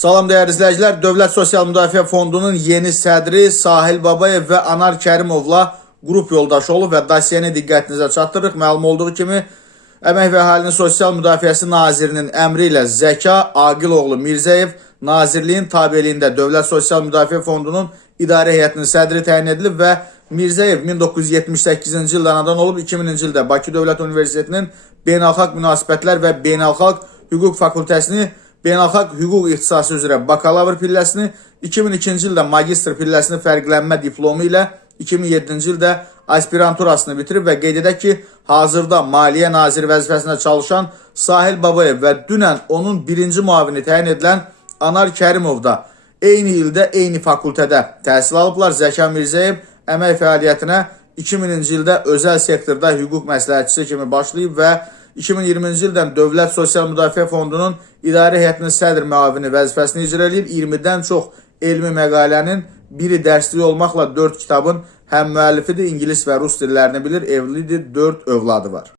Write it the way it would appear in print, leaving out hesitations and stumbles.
Salam değerli izləyicilər, Dövlət Sosial Müdafiə Fondunun yeni sədri Sahil Babayev və Anar Kərimovla qrup yoldaşı olub və dosiyəni diqqətinizə çatdırırıq. Məlum olduğu kimi, Əmək və Əhalinin Sosial Müdafiəsi Nazirinin əmri ilə Zəka Aqiloğlu Mirzəyev Nazirliyin tabeliyində Dövlət Sosial Müdafiə Fondunun idarə heyətinin sədri təyin edilib və Mirzəyev 1978-ci ildə anadan olub, 2000-ci ildə Bakı Dövlət Universitetinin Beynəlxalq Münasibətlər və Beynəlxalq Hüquq Fakültəsini Beynəlxalq Hüquq ixtisası üzrə bakalavr pilləsini, 2002-ci ildə magistr pilləsini fərqlənmə diplomu ilə 2007-ci ildə aspiranturasını bitirib və qeyd edək ki, hazırda Maliyyə Naziri vəzifəsində çalışan Sahil Babayev və dünən onun birinci müavini təyin edilən Anar Kərimov da eyni ildə, eyni fakültədə təhsil alıblar. Zəka Mirzəyev əmək fəaliyyətinə 2000-ci ildə özəl sektorda hüquq məsləhətçisi kimi başlayıb və 2020-ci ildən Dövlət Sosial Müdafiə Fondunun idarə heyətinin sədr müavini vəzifəsini icra edib. 20-dən çox elmi məqalənin biri dərsliyi olmaqla 4 kitabın həm müəllifidir, ingilis və rus dillərini bilir, evlidir, 4 övladı var.